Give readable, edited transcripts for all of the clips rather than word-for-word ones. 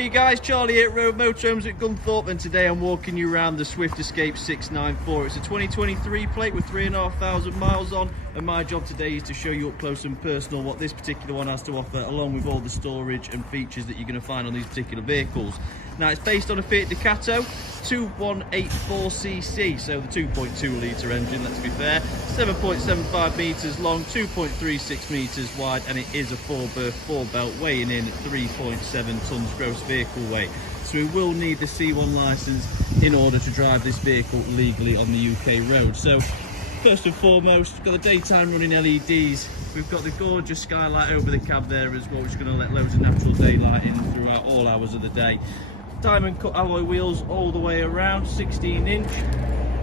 you guys, Charlie here at Rove Motorhomes at Gunthorpe, and today I'm walking you around the Swift Escape 694. It's a 2023 plate with 3,500 miles on, and my job today is to show you up close and personal what this particular one has to offer, along with all the storage and features that you're going to find on these particular vehicles. Now, it's based on a Fiat Ducato 2184cc, so the 2.2 litre engine, let's be fair, 7.75 metres long, 2.36 metres wide, and it is a 4-berth 4-belt weighing in at 3.7 tonnes gross vehicle weight. So we will need the C1 licence in order to drive this vehicle legally on the UK road. So first and foremost, we've got the daytime running LEDs. We've got the gorgeous skylight over the cab there as well, which is going to let loads of natural daylight in throughout all hours of the day. Diamond cut alloy wheels all the way around, 16-inch.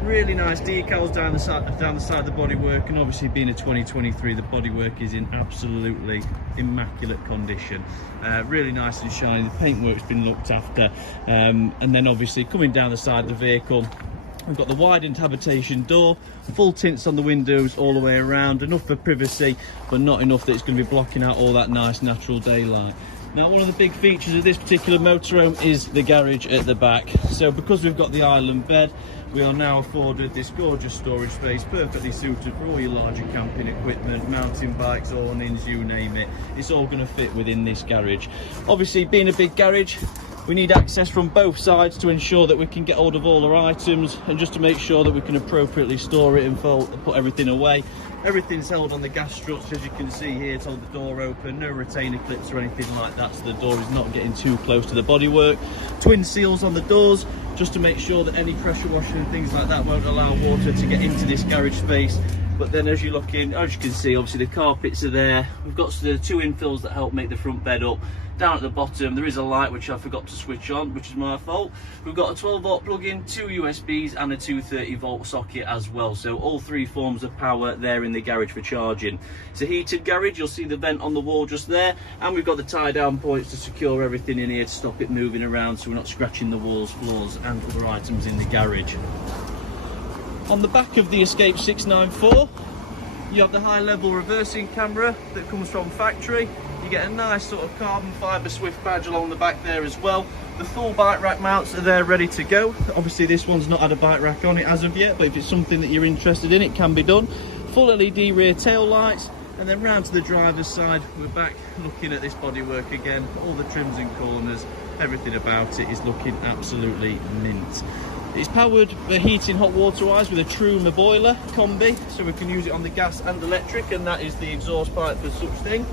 Really nice decals down the side of the bodywork, and obviously being a 2023, the bodywork is in absolutely immaculate condition. Really nice and shiny. The paintwork's been looked after, and then obviously coming down the side of the vehicle, we've got the widened habitation door, full tints on the windows all the way around, enough for privacy, but not enough that it's going to be blocking out all that nice natural daylight. Now, one of the big features of this particular motorhome is the garage at the back. So because we've got the island bed, we are now afforded this gorgeous storage space, perfectly suited for all your larger camping equipment, mountain bikes, awnings, you name it. It's all going to fit within this garage. Obviously, being a big garage, we need access from both sides to ensure that we can get hold of all our items, and just to make sure that we can appropriately store it and put everything away. Everything's held on the gas struts, as you can see here, to hold the door open. No retainer clips or anything like that, so the door is not getting too close to the bodywork. Twin seals on the doors, just to make sure that any pressure washing and things like that won't allow water to get into this garage space. But then as you look in, as you can see, obviously the carpets are there. We've got the 2 infills that help make the front bed up. Down at the bottom, there is a light which I forgot to switch on, which is my fault. We've got a 12-volt plug-in, 2 USBs, and a 230-volt socket as well. So all 3 forms of power there in the garage for charging. It's a heated garage. You'll see the vent on the wall just there, and we've got the tie-down points to secure everything in here to stop it moving around, so we're not scratching the walls, floors, and other items in the garage. On the back of the Escape 694, you have the high-level reversing camera that comes from factory. You get a nice sort of carbon fibre Swift badge along the back there as well. The full bike rack mounts are there ready to go. Obviously this one's not had a bike rack on it as of yet, but if it's something that you're interested in, it can be done. Full LED rear tail lights, and then round to the driver's side, we're back looking at this bodywork again. All the trims and corners, everything about it is looking absolutely mint. It's powered for heating hot water wise with a Truma boiler combi, so we can use it on the gas and electric, and that is the exhaust pipe for such thing.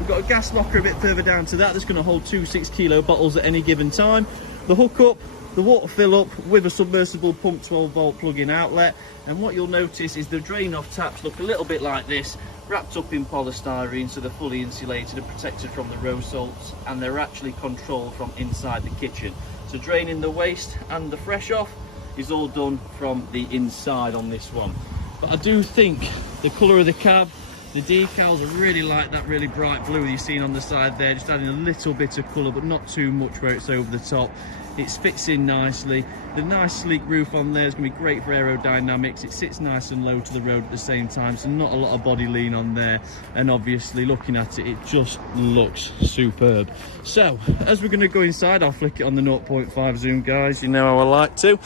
We've got a gas locker a bit further down to that that's going to hold 2 6-kilo bottles at any given time. The hookup, the water fill up with a submersible pump 12-volt plug-in outlet, and what you'll notice is the drain off taps look a little bit like this, wrapped up in polystyrene, so they're fully insulated and protected from the road salts, and they're actually controlled from inside the kitchen. So draining the waste and the fresh off is all done from the inside on this one. But I do think the colour of the cab, the decals, I really like that really bright blue you've seen on the side there, just adding a little bit of colour but not too much where it's over the top. It fits in nicely. The nice sleek roof on there is going to be great for aerodynamics. It sits nice and low to the road at the same time, so not a lot of body lean on there, and obviously looking at it, it just looks superb. So as we're going to go inside, I'll flick it on the 0.5 zoom, guys, you know how I like to.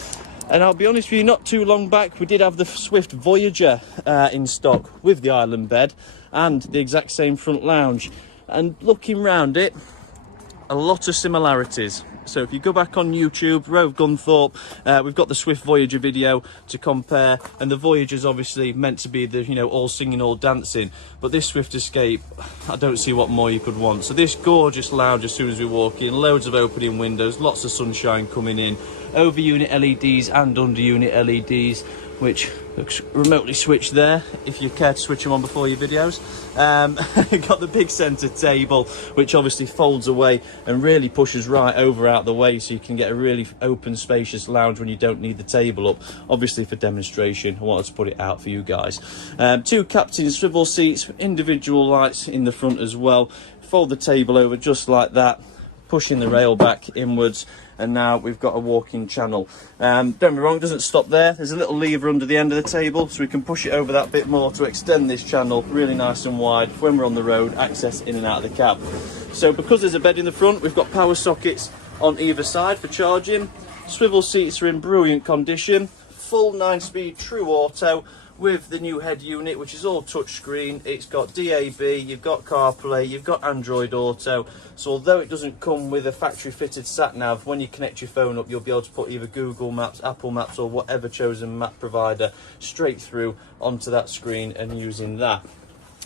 And I'll be honest with you, not too long back, we did have the Swift Voyager in stock with the island bed and the exact same front lounge. And looking round it, a lot of similarities. So if you go back on YouTube, Rove Gunthorpe, we've got the Swift Voyager video to compare, and the Voyager's obviously meant to be the, you know, all singing, all dancing, but this Swift Escape, I don't see what more you could want. So this gorgeous lounge as soon as we walk in, loads of opening windows, lots of sunshine coming in, over unit LEDs and under unit LEDs, which looks remotely switched there if you care to switch them on before your videos. Got the big centre table, which obviously folds away and really pushes right over out the way, so you can get a really open spacious lounge when you don't need the table up. Obviously for demonstration, I wanted to put it out for you guys. 2 captain swivel seats, individual lights in the front as well. Fold the table over just like that, pushing the rail back inwards, and now we've got a walking channel. Don't be wrong, it doesn't stop there. There's a little lever under the end of the table, so we can push it over that bit more to extend this channel really nice and wide when we're on the road, access in and out of the cab. So because there's a bed in the front, we've got power sockets on either side for charging. Swivel seats are in brilliant condition. Full 9-speed true auto with the new head unit, which is all touchscreen. It's got DAB, you've got CarPlay, you've got Android Auto. So although it doesn't come with a factory fitted sat nav, when you connect your phone up, you'll be able to put either Google Maps, Apple Maps, or whatever chosen map provider straight through onto that screen and using that.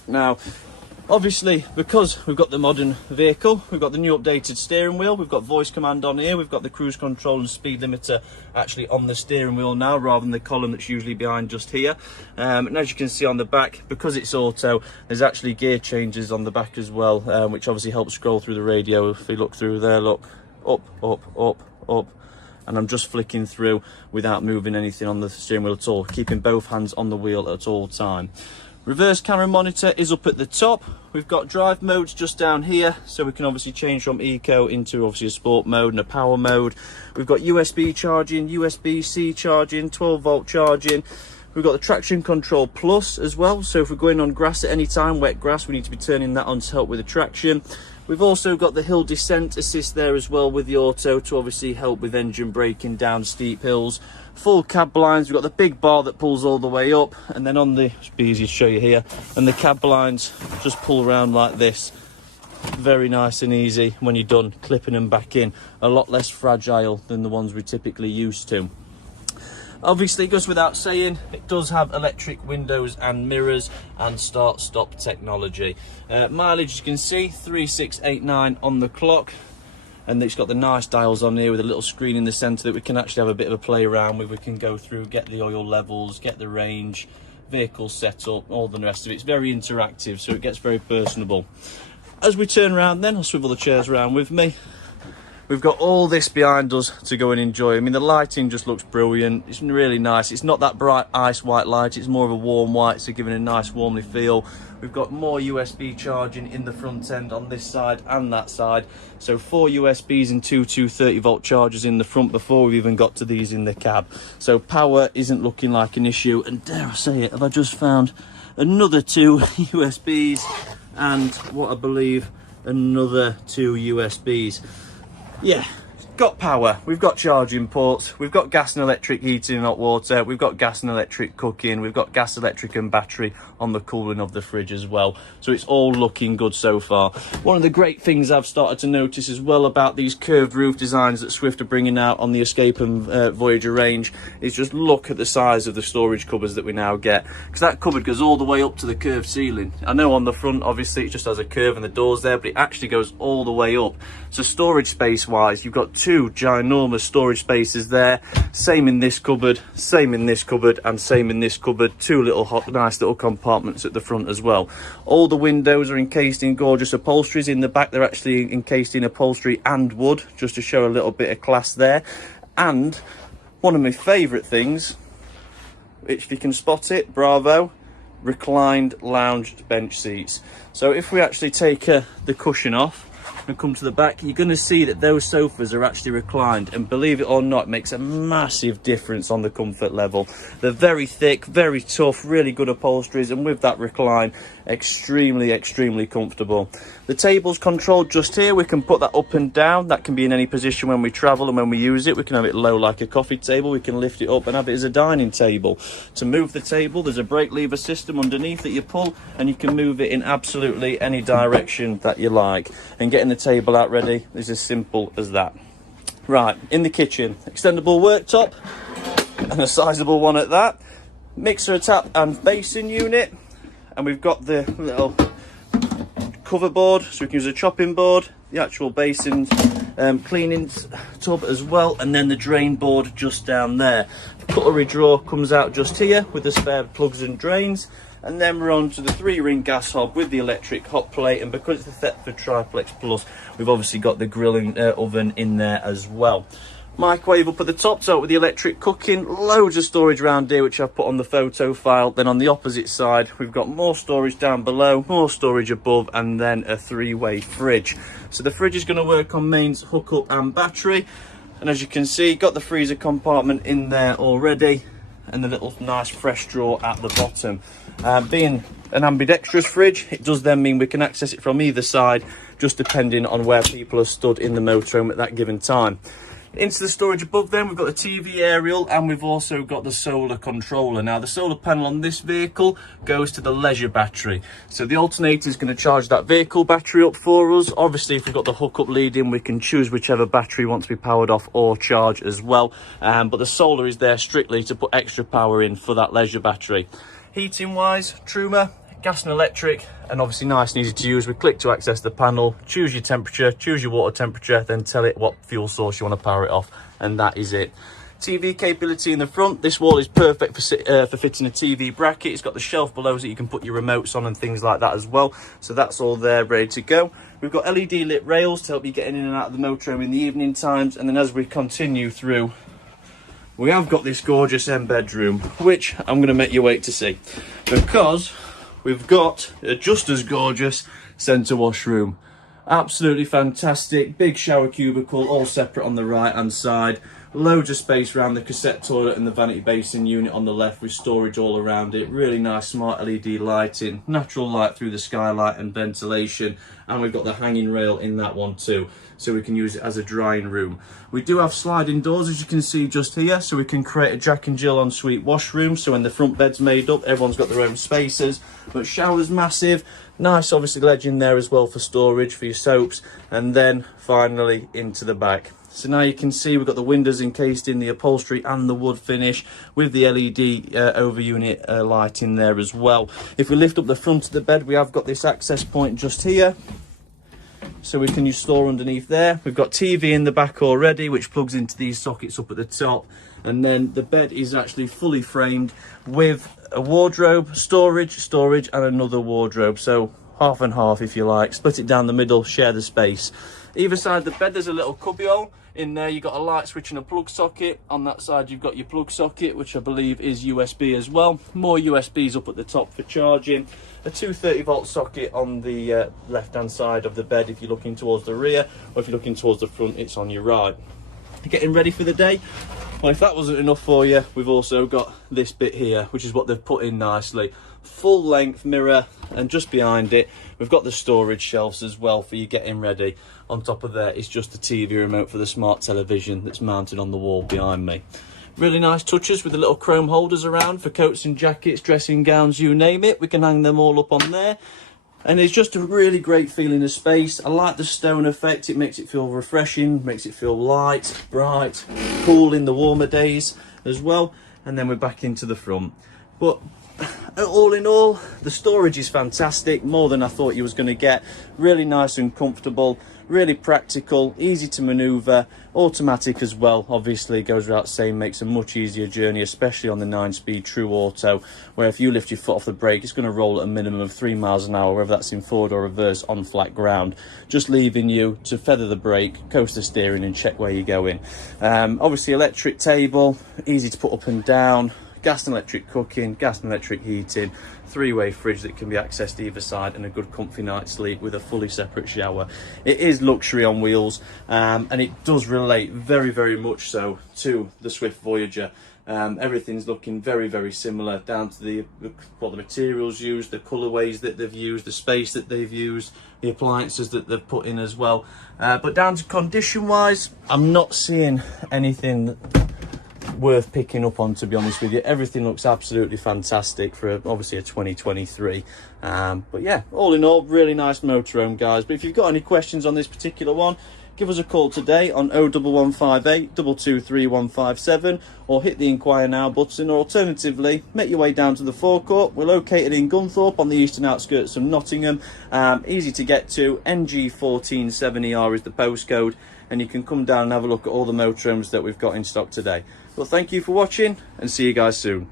Now, obviously, because we've got the modern vehicle, we've got the new updated steering wheel, we've got voice command on here, we've got the cruise control and speed limiter actually on the steering wheel now, rather than the column that's usually behind just here. And as you can see on the back, because it's auto, there's actually gear changes on the back as well, which obviously helps scroll through the radio. If you look through there, look, up, up, up, up. And I'm just flicking through without moving anything on the steering wheel at all, keeping both hands on the wheel at all time. Reverse camera monitor is up at the top. We've got drive modes just down here, so we can obviously change from eco into obviously a sport mode and a power mode. We've got USB charging, USB-C charging, 12-volt charging. We've got the traction control plus as well, so if we're going on grass at any time, wet grass, we need to be turning that on to help with the traction. We've also got the hill descent assist there as well with the auto to obviously help with engine braking down steep hills. Full cab blinds, we've got the big bar that pulls all the way up, and then on the, it's easy to show you here, and the cab blinds just pull around like this. Very nice and easy when you're done clipping them back in. A lot less fragile than the ones we're typically used to. Obviously, it goes without saying, it does have electric windows and mirrors and start-stop technology. Mileage, as you can see, 3689 on the clock. And it's got the nice dials on here with a little screen in the centre that we can actually have a bit of a play around with. We can go through, get the oil levels, get the range, vehicle setup, all the rest of it. It's very interactive, so it gets very personable. As we turn around then, I'll swivel the chairs around with me. We've got all this behind us to go and enjoy. I mean, the lighting just looks brilliant. It's really nice. It's not that bright ice white light. It's more of a warm white, so giving a nice warmly feel. We've got more USB charging in the front end on this side and that side. So 4 USBs and two 230-volt chargers in the front before we've even got to these in the cab. So power isn't looking like an issue. And dare I say it, have I just found another 2 USBs and what I believe another 2 USBs. Yeah, got power, we've got charging ports, we've got gas and electric heating and hot water, we've got gas and electric cooking, we've got gas, electric and battery on the cooling of the fridge as well. So it's all looking good so far. One of the great things I've started to notice as well about these curved roof designs that Swift are bringing out on the Escape and Voyager range is just look at the size of the storage cupboards that we now get. Because that cupboard goes all the way up to the curved ceiling. I know on the front obviously it just has a curve and the door's there, but it actually goes all the way up. So storage space wise, you've got 2 ginormous storage spaces there. Same in this cupboard, same in this cupboard, and same in this cupboard. 2 little nice little compartments at the front as well. All the windows are encased in gorgeous upholsteries. In the back they're actually encased in upholstery and wood, just to show a little bit of class there. And one of my favourite things, which if you can spot it, bravo, reclined lounge bench seats. So if we actually take the cushion off and come to the back, you're going to see that those sofas are actually reclined, and believe it or not, it makes a massive difference on the comfort level. They're very thick, very tough, really good upholsteries, and with that recline, extremely comfortable. The table's controlled just here. We can put that up and down. That can be in any position when we travel and when we use it. We can have it low like a coffee table. We can lift it up and have it as a dining table. To move the table, there's a brake lever system underneath that you pull, and you can move it in absolutely any direction that you like. And getting the table out ready is as simple as that. Right, in the kitchen, extendable worktop, and a sizable one at that. Mixer, tap and basin unit, and we've got the little cover board, so we can use a chopping board, the actual basin cleaning tub as well, and then the drain board just down there. The cutlery drawer comes out just here with the spare plugs and drains. And then we're on to the 3-ring gas hob with the electric hot plate, and because it's the Thetford Triplex Plus, we've obviously got the grilling oven in there as well. Microwave up at the top, so with the electric cooking, loads of storage around here which I've put on the photo file. Then on the opposite side we've got more storage down below, more storage above, and then a 3-way fridge. So the fridge is going to work on mains, hookup and battery, and as you can see, got the freezer compartment in there already. and the little nice fresh drawer at the bottom. Being an ambidextrous fridge, it does then mean we can access it from either side, just depending on where people are stood in the motorhome at that given time. Into the storage above then, we've got the TV aerial, and we've also got the solar controller. Now, the solar panel on this vehicle goes to the leisure battery. So the alternator is going to charge that vehicle battery up for us. Obviously, if we've got the hookup lead in, we can choose whichever battery wants to be powered off or charge as well. But the solar is there strictly to put extra power in for that leisure battery. Heating wise, Truma, gas and electric, and obviously nice and easy to use. We click to access the panel, choose your temperature, choose your water temperature, then tell it what fuel source you want to power it off, and that is it. TV capability in the front. This wall is perfect for fitting a TV bracket. It's got the shelf below so you can put your remotes on and things like that as well. So that's all there ready to go. We've got LED lit rails to help you get in and out of the motorhome in the evening times. And then as we continue through, we have got this gorgeous end bedroom, which I'm going to make you wait to see, because we've got a just as gorgeous centre washroom. Absolutely fantastic. Big shower cubicle, all separate on the right hand side. Loads of space around the cassette toilet and the vanity basin unit on the left, with storage all around it. Really nice smart LED lighting, natural light through the skylight and ventilation. And we've got the hanging rail in that one too, so we can use it as a drying room. We do have sliding doors, as you can see just here, so we can create a Jack and Jill ensuite washroom. So when the front bed's made up, everyone's got their own spaces. But shower's massive. Nice, obviously, ledge in there as well for storage, for your soaps. And then finally into the back. So now you can see we've got the windows encased in the upholstery and the wood finish, with the LED over unit light in there as well. If we lift up the front of the bed, we have got this access point just here, so we can use store underneath there. We've got TV in the back already, which plugs into these sockets up at the top. And then the bed is actually fully framed with a wardrobe, storage, and another wardrobe. So half and half, if you like. Split it down the middle, share the space. Either side of the bed, there's a little cubbyhole. In there, you've got a light switch and a plug socket. On that side, you've got your plug socket, which I believe is USB as well. More USBs up at the top for charging. A 230-volt socket on the left-hand side of the bed if you're looking towards the rear, or if you're looking towards the front, it's on your right. Getting ready for the day? Well, if that wasn't enough for you, we've also got this bit here, which is what they've put in nicely. Full length mirror, and just behind it, we've got the storage shelves as well for you getting ready. On top of there is just the TV remote for the smart television that's mounted on the wall behind me. Really nice touches with the little chrome holders around for coats and jackets, dressing gowns, you name it. We can hang them all up on there. And it's just a really great feeling of space. I like the stone effect. It makes it feel refreshing, makes it feel light, bright, cool in the warmer days as well. And then we're back into the front. But all in all, the storage is fantastic, more than I thought you was going to get. Really nice and comfortable, really practical, easy to maneuver, automatic as well. Obviously, goes without saying, makes a much easier journey, especially on the 9-speed true auto, where if you lift your foot off the brake, it's going to roll at a minimum of 3 miles an hour, whether that's in forward or reverse on flat ground, just leaving you to feather the brake, coast the steering, and check where you're going. Obviously, electric table, easy to put up and down. Gas and electric cooking, gas and electric heating, 3-way fridge that can be accessed either side, and a good comfy night's sleep with a fully separate shower. It is luxury on wheels, and it does relate very, very much so to the Swift Voyager. Everything's looking very, very similar, down to the materials used, the colourways that they've used, the space that they've used, the appliances that they've put in as well. But down to condition wise, I'm not seeing anything worth picking up on, to be honest with you. Everything looks absolutely fantastic for obviously a 2023. But yeah, all in all, really nice motorhome, guys. But if you've got any questions on this particular one, give us a call today on 01158 223 157, or hit the inquire now button, or alternatively make your way down to the forecourt. We're located in Gunthorpe on the eastern outskirts of Nottingham. Easy to get to. NG147ER is the postcode, and you can come down and have a look at all the motorhomes that we've got in stock today. Well, thank you for watching, and see you guys soon.